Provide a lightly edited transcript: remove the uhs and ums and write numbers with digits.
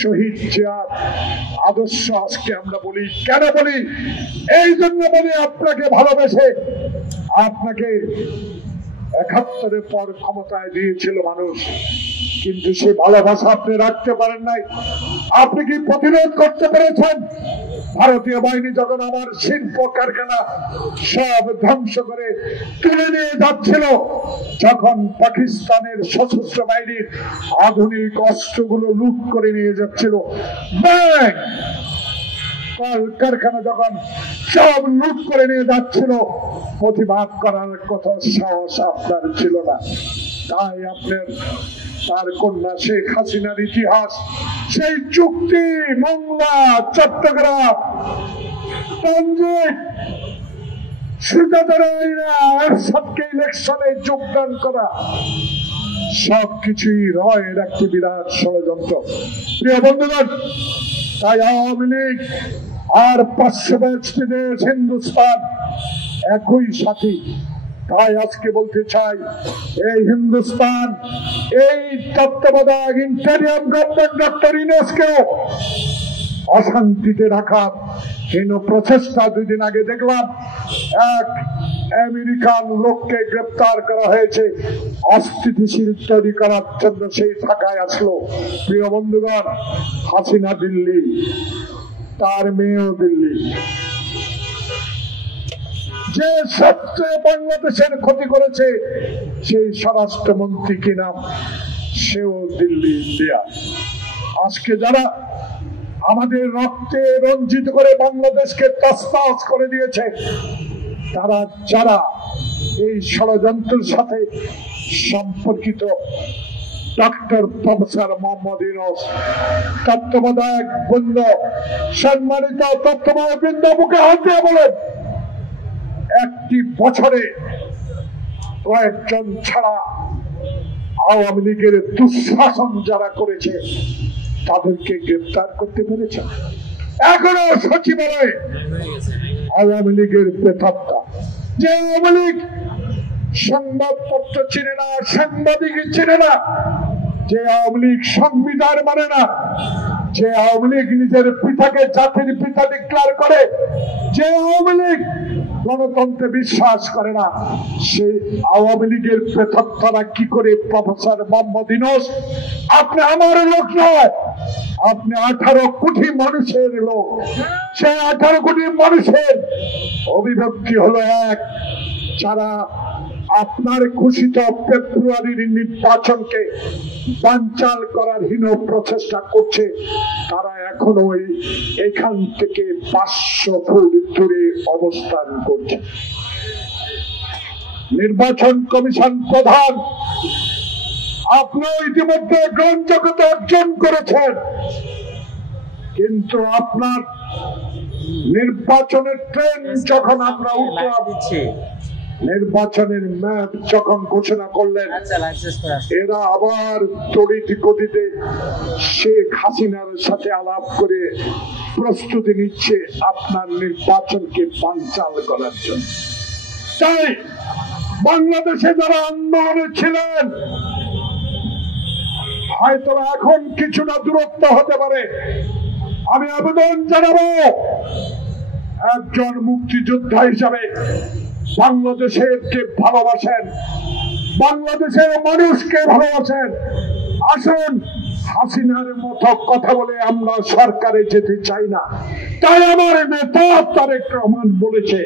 শহীদ জিয়ার আদর্শ আজকে আমরা বলি। কেন বলি? এই জন্য বলি, আপনাকে ভালোবেসে, আপনাকে ৭১-এর পর ক্ষমতায় দিয়েছিল মানুষ, কিন্তু সে ভালোবাসা আপনি রাখতে পারেন নাই। আপনি কি প্রতিরোধ করতে পেরেছেন? ভারতীয় বাহিনী যখন আমার শিল্প কারখানা সব ধ্বংস করে তুলে নিয়ে যাচ্ছিল, যখন পাকিস্তানের সশস্ত্র বাহিনীর আধুনিক অস্ত্রগুলো লুট করে নিয়ে যাচ্ছিল, কারখানা যখন সব লুট করে নিয়ে যাচ্ছিল, প্রতিবাদ করার কথা সাহস আপনার ছিল না। তাই আপনার তার কন্যা শেখ হাসিনার ইতিহাস, সেই চুক্তি, মোংলা, চট্টগ্রাম, ইলেকশনে যোগদান করা, সবকিছুই রয়ের একটি বিরাট ষড়যন্ত্র। প্রিয় বন্ধুগণ, তাই আওয়ামী লীগ আর পার্শ্ববর্তী দেশ হিন্দুস্তান একই সাথী। তাই আজকে বলতে চাই, এই হিন্দুস্তান, এই তত্ত্বাবধায়ক ইন্টারিয়াম গভর্নমেন্ট ডক্টর ইউনূসকে অশান্তিতে রাখার হীন প্রচেষ্টা। 2 দিন আগে দেখলাম এক আমেরিকান লোককে গ্রেপ্তার করা হয়েছে অস্থিতিশীল তৈরি করার জন্য, সেই ঢাকায় আসলো। প্রিয় বন্ধুগণ, হাসিনা দিল্লি, তার মেয়েও দিল্লি। যে সবচেয়ে বাংলাদেশের ক্ষতি করেছে সেই স্বরাষ্ট্রমন্ত্রী কি নাম, সেও দিল্লি, ইন্ডিয়া। আজকে যারা আমাদের রক্তে রঞ্জিত করে বাংলাদেশকে তছনছ করে দিয়েছে, তারা যারা এই ষড়যন্ত্রের সাথে সম্পর্কিত, ডক্টর প্রফেসর মোহাম্মদ ইউনূস, তত্ত্বাবধায়ক বৃন্দ, সম্মানিত তত্ত্বাবধায়ক বৃন্দ, মুখে হাত দিয়ে বলেন, একটি বছরে কয়েকজন ছাড়া আওয়ামী লীগের দুঃশাসন যারা করেছে তাদেরকে গ্রেপ্তার করতে পেরেছে। এখনো সচিবালয়ে আওয়ামী লীগের প্রেতাত্মা, যে আওয়ামী লীগ সংবাদপত্র চিনে না, সাংবাদিক চিনে না, যে আওয়ামী লীগ সংবিধান মানে না, যে আওয়ামী লীগ নিজের পিতাকে জাতির পিতা ডিক্লেয়ার করে, যে আওয়ামী লীগ গণতন্ত্রে বিশ্বাস করে না, সেই আওয়ামী লীগের প্রেতাত্মারা কি করে প্রফেসর মোহাম্মদ ইউনূস, আপনি আমার লোক নয়, আপনি 18 কোটি মানুষের লোক। সেই 18 কোটি মানুষের অভিব্যক্তি হলো এক, যারা আপনার ঘোষিত ফেব্রুয়ারির নির্বাচনকে বানচাল করার হীন প্রচেষ্টা করছে, তারা এখনো এখান থেকে 500 ফুট দূরে অবস্থান করছে। নির্বাচন কমিশন প্রধান, আপনি ইতিমধ্যে গ্রহণযোগ্যতা অর্জন করেছেন, কিন্তু আপনার নির্বাচনের ট্রেন যখন আমরা উঠলাম, নির্বাচনের ম্যাপ যখন ঘোষণা করলেন, এরা আবার তড়িৎ গতিতে শেখ হাসিনার সাথে আলাপ করে প্রস্তুতি নিচ্ছে আপনার নির্বাচনকে বানচাল করার জন্য। তাই বাংলাদেশে যারা আন্দোলনে ছিলেন, হয়তো এখন কিছুটা দূরত্ব হতে পারে, আমি আবেদন জানাবো, একজন মুক্তিযোদ্ধা হিসাবে বাংলাদেশকে ভালোবাসেন, বাংলাদেশের মানুষকে ভালোবাসেন, আসুন, হাসিনার মতো কথা বলে আমরা সরকারে যেতে চাই না। তাই আমার নেতা তারেক রহমান বলেছে,